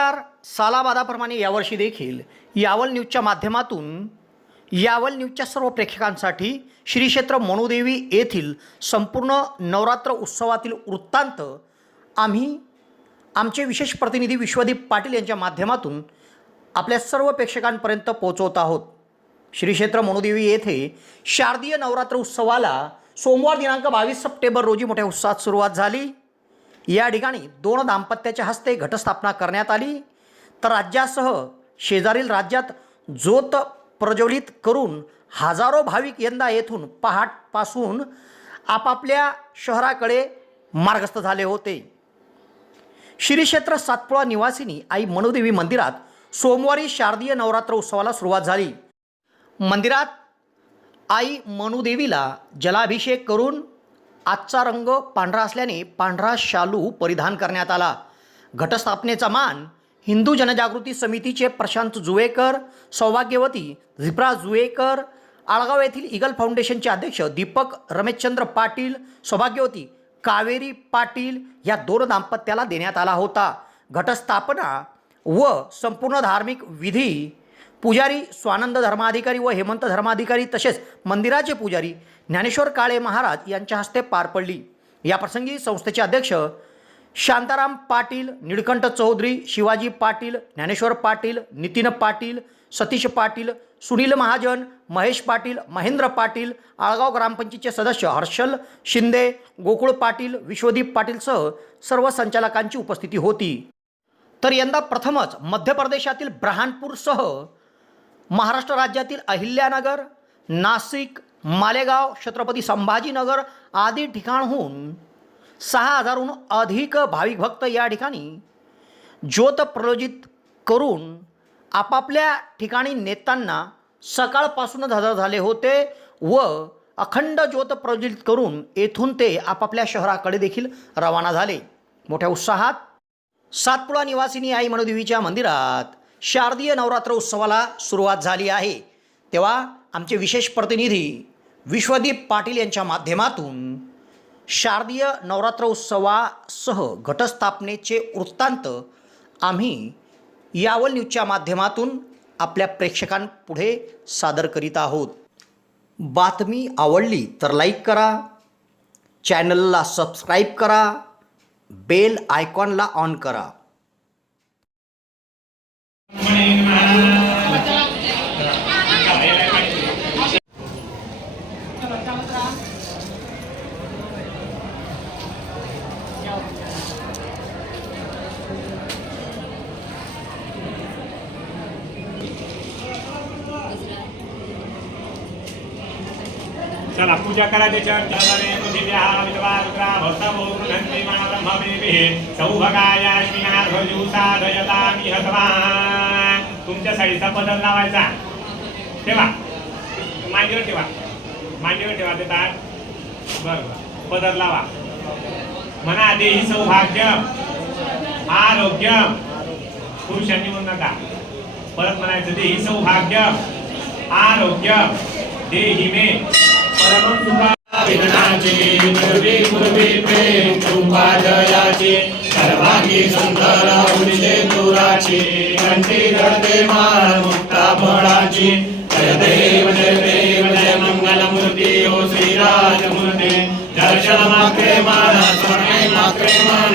नमस्कार सालाबादाप्रमाणे यावर्षी देखील यावल न्यूजच्या माध्यमातून यावल न्यूजच्या सर्व प्रेक्षकांसाठी श्री क्षेत्र मनुदेवी येथील संपूर्ण नवरात्र उत्सवातील वृत्तांत आम्ही आमचे विशेष प्रतिनिधी विश्वदीप पाटील यांच्या माध्यमातून आपल्या सर्व प्रेक्षकांपर्यंत पोहोचवत आहोत. श्री क्षेत्र मनुदेवी येथे शारदीय नवरात्र उत्सवाला सोमवार दिनांक बावीस सप्टेंबर रोजी मोठ्या उत्साहात सुरुवात झाली. या ठिकाणी दोन दाम्पत्याच्या हस्ते घटस्थापना करण्यात आली. तर राज्यासह शेजारील राज्यात ज्योत प्रज्वलित करून हजारो भाविक यंदा येथून पहाटपासून आपापल्या शहराकडे मार्गस्थ झाले होते. श्री क्षेत्र सातपुळा निवासिनी आई मनुदेवी मंदिरात सोमवारी शारदीय नवरात्र उत्सवाला सुरुवात झाली. मंदिरात आई मनुदेवीला जलाभिषेक करून आजचा रंग पांढरा असल्याने पांढरा शालू परिधान करण्यात आला. घटस्थापनेचा मान हिंदू जनजागृती समितीचे प्रशांत जुवेकर सौभाग्यवती झिप्रा जुवेकर आळगाव येथील इगल फाउंडेशनचे अध्यक्ष दीपक रमेशचंद्र पाटील सौभाग्यवती कावेरी पाटील या दोन दाम्पत्याला देण्यात आला होता. घटस्थापना व संपूर्ण धार्मिक विधी पुजारी स्वानंद धर्माधिकारी व हेमंत धर्माधिकारी तसेच मंदिराचे पुजारी ज्ञानेश्वर काळे महाराज यांच्या हस्ते पार पडली. याप्रसंगी संस्थेचे अध्यक्ष शांताराम पाटील निळकंठ चौधरी शिवाजी पाटील ज्ञानेश्वर पाटील नितीन पाटील सतीश पाटील सुनील महाजन महेश पाटील महेंद्र पाटील आळगाव ग्रामपंचायतीचे सदस्य हर्षल शिंदे गोकुळ पाटील विश्वदीप पाटीलसह सर्व संचालकांची उपस्थिती होती. तर यंदा प्रथमच मध्य प्रदेशातील ब्रहानपूरसह महाराष्ट्र राज्यातील अहिल्यानगर नाशिक मालेगाव छत्रपती संभाजीनगर आदी ठिकाणहून सहा हजारहून अधिक भाविक भक्त या ठिकाणी ज्योत प्रलोजित करून आपापल्या ठिकाणी नेताना सकाळपासूनच हजर झाले होते व अखंड ज्योत प्रज्वलित करून येथून ते आपापल्या शहराकडे देखील रवाना झाले. मोठ्या उत्साहात सातपुडा निवासिनी आई मनोदेवीच्या मंदिरात शारदीय नवरात्र उत्सवाला सुरुवात झाली आहे. तेव्हा आमचे विशेष प्रतिनिधी विश्वदीप पाटील यांच्या माध्यमातून शारदीय नवरात्र उत्सवासह घटस्थापनेचे वृत्तांत आम्ही यावल न्यूजच्या माध्यमातून आपल्या प्रेक्षकांपुढे सादर करीत आहोत. बातमी आवडली तर लाईक करा चॅनलला सबस्क्राईब करा बेल आयकॉनला ऑन करा. चला पूजा करा त्याच्यावर चलाने पृथिव्या विधवा रुद्रा भक्तमो गृहन्ति मा ब्रह्मवेभिः सौभगाय अश्विनार्भजू साधयतामि हतवा तुमच्या साडीचा पदर लावायचा. ठेवा. मांडीवर ठेवा. मांडीवर ठेवा ते ताट बरं बरं. पदर लावा. म्हणा आधी सौभाग्य आरोग्य. पुरुषांनी म्हणू नका. परत म्हणायचं देही सौभाग्य आरोग्य देही मे विघ्नाचे पूर्वे पूर्वे प्रेम कुंभाजयाचे सर्वांगी सुंदर उडले दुराचे कंठी धडते माळ मुक्ता फळाची. जय देव जय देव जय मंगल मूर्ती ओ श्रीराज मूर्ती दर्शन मात्रे मान स्वर्णे मात्रे मान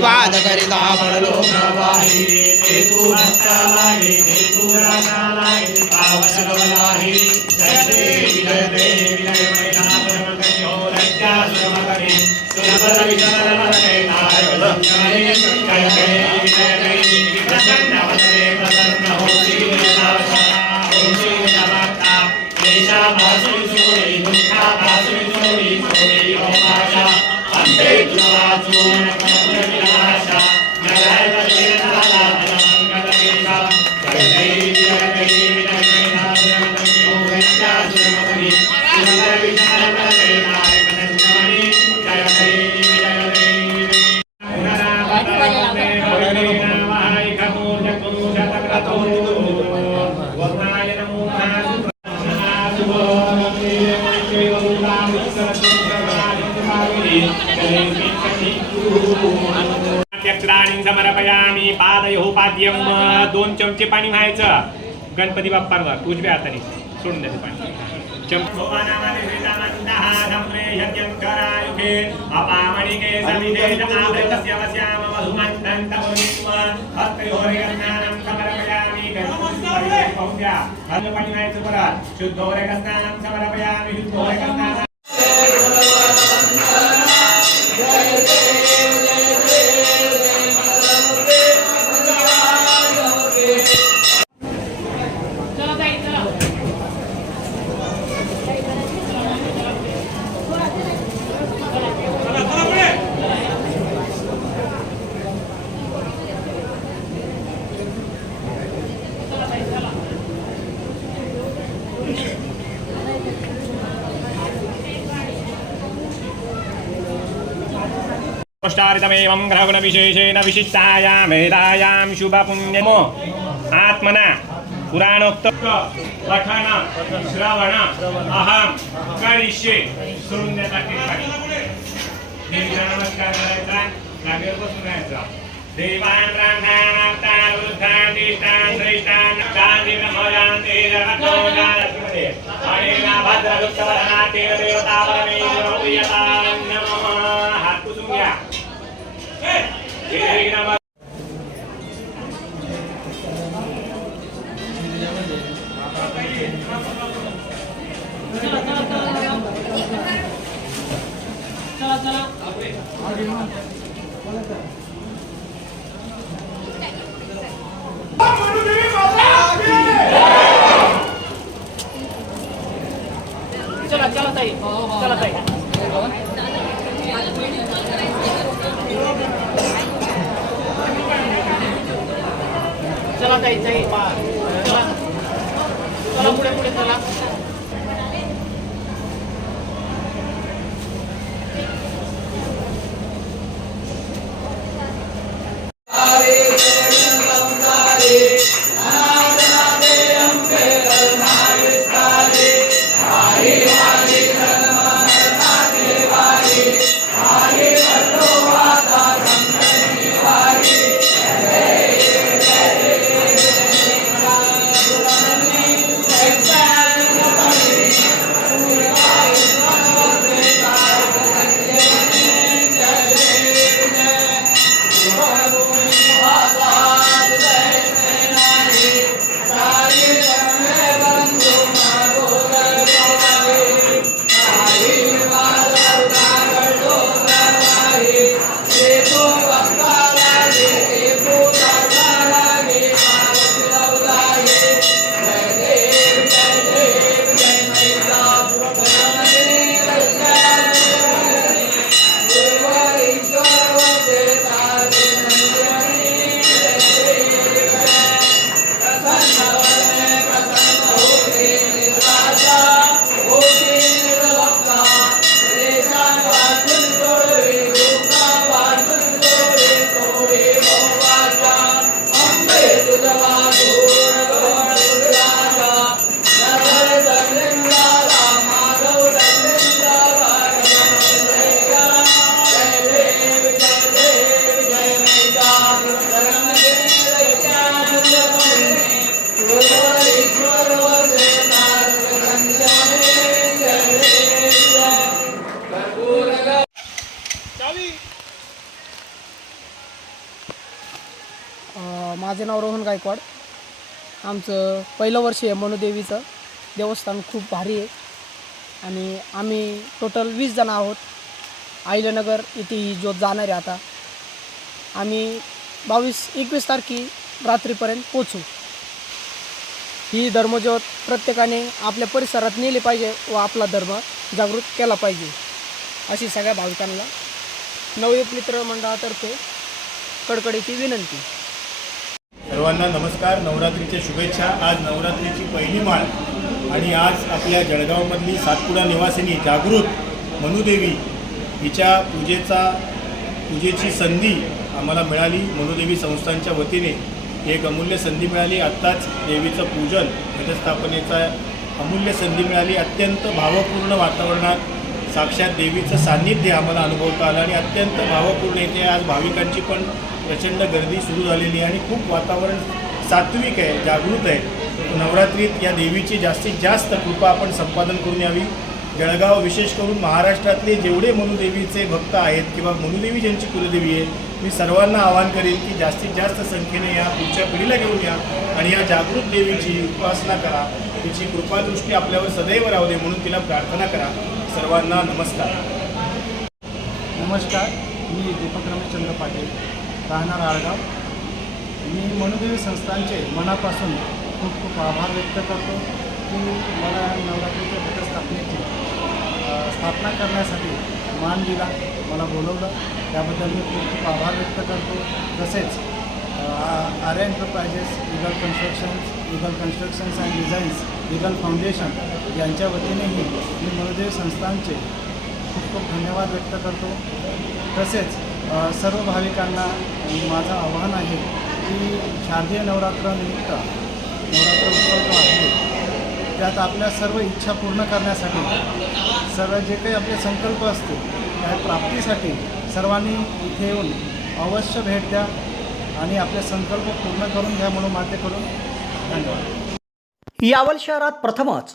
विवाद करिता पडलो प्रवाही ते तू भक्ता लागे ते तू राजा लागे पावसर लागे जय देवी जय देवी जय महिषासुर मर्दनी हो दैत्यासुर मर्दनी सुरवर विचरण मर्दे नारद संजमनी जय देवी जय देवी प्रसन्न वदने प्रसन्न हो श्री नारायण हो श्री नमस्ता देशा भासुरी सोडी दुःखा भासुरी सोडी सोडी हो भाषा अंते तुला समर्पयामी पादयो पाद्यम दोन चमचे पाणी व्हायचं. गणपती बाप्पांवर उजव्या हाताने. सोडून द्यायचं पाणी. शुद्धोरेकस्नानं समर्पयामि शुद्धोरेकस्नानं पुष्टारितमेवं ग्रहगुणविशेषेण विशिष्टायां वेदायां शुभपुण्यमो आत्मना पुराणोक्त पठन श्रवण अहम करिष्ये सोडून द्यायचा टिप्पणी देवीला नमस्कार करायचा जागेवर बसून राहायचा देवान ब्राह्मणांतान वृद्धान ज्येष्ठान జగదుత్తవరణాదేవదేవతావరణేశ్వరం आमचं पहिलं वर्ष आहे मनुदेवीचं. देवस्थान खूप भारी आहे. आणि आम्ही टोटल वीस जण आहोत. आहिल्यानगर इथे ही ज्योत जाणार आहे आता. आम्ही बावीस एकवीस तारखे रात्रीपर्यंत पोचू ही धर्मज्योत प्रत्येकाने आपल्या परिसरात नेली पाहिजे व आपला धर्म जागृत केला पाहिजे. अशी सगळ्या भाविकांना नवयुग मित्र मंडळातर्फे कडकडीची विनंती. सर्वांना नमस्कार. नवरात्रीच्या शुभेच्छा. आज नवरात्रीची पहिली माळ आणि आज आपल्या जळगावमधली सातपुडा निवासिनी जागृत मनुदेवी हिच्या पूजेचा पूजेची संधी आम्हाला मिळाली. मनुदेवी संस्थांच्या वतीने एक अमूल्य संधी मिळाली. आत्ताच देवीचं पूजन घटस्थापनेचा अमूल्य संधी मिळाली. अत्यंत भावपूर्ण वातावरणात साक्षात देवीचं सान्निध्य आम्हाला अनुभवता आलं आणि अत्यंत भावपूर्ण येथे आज भाविकांची पण प्रचंड गर्दी सुरू झालेली आहे आणि खूप वातावरण सात्विक आहे जागृत आहे. नवरात्रीत या देवीची जास्तीत जास्त कृपा आपण संपादन करून यावी. जळगाव विशेष करून महाराष्ट्रातले जेवढे मनुदेवीचे भक्त आहेत किंवा मनुदेवी ज्यांची कुलदेवी आहे मी सर्वांना आवाहन करेन की जास्तीत जास्त संख्येने या पुढच्या पिढीला घेऊन या आणि या जागृत देवीची उपासना करा. तिची कृपादृष्टी आपल्यावर सदैव राहू दे म्हणून तिला प्रार्थना करा. सर्वांना नमस्कार. नमस्कार मी दीपक रमेशचंद्र पाटील राहणार आळगाव. मी मनुदेवी संस्थांचे मनापासून खूप खूप आभार व्यक्त करतो की मला नवरात्रीच्या घटस्थापनेची स्थापना करण्यासाठी मान दिला मला बोलवलं. त्याबद्दल मी खूप खूप आभार व्यक्त करतो. तसेच Arya Enterprises Eagle Constructions Eagle Constructions and Designs Eagle Foundation यांच्या वतीनेही हृदय संस्थांचे खूप खूप धन्यवाद व्यक्त करतो. तसेच सर्व भाविकांना माझं आव्हान आहे की शारदीय नवरात्रानिमित्त नवरात्र उत्सव जो आहे त्यात आपल्या सर्व इच्छा पूर्ण करण्यासाठी सर्व जे काही आपले संकल्प असतील त्या प्राप्तीसाठी सर्वांनी इथे येऊन अवश्य भेट द्या आणि आपले संकल्प पूर्ण करून घ्या म्हणून मातेकडून धन्यवाद. यावल शहरात प्रथमच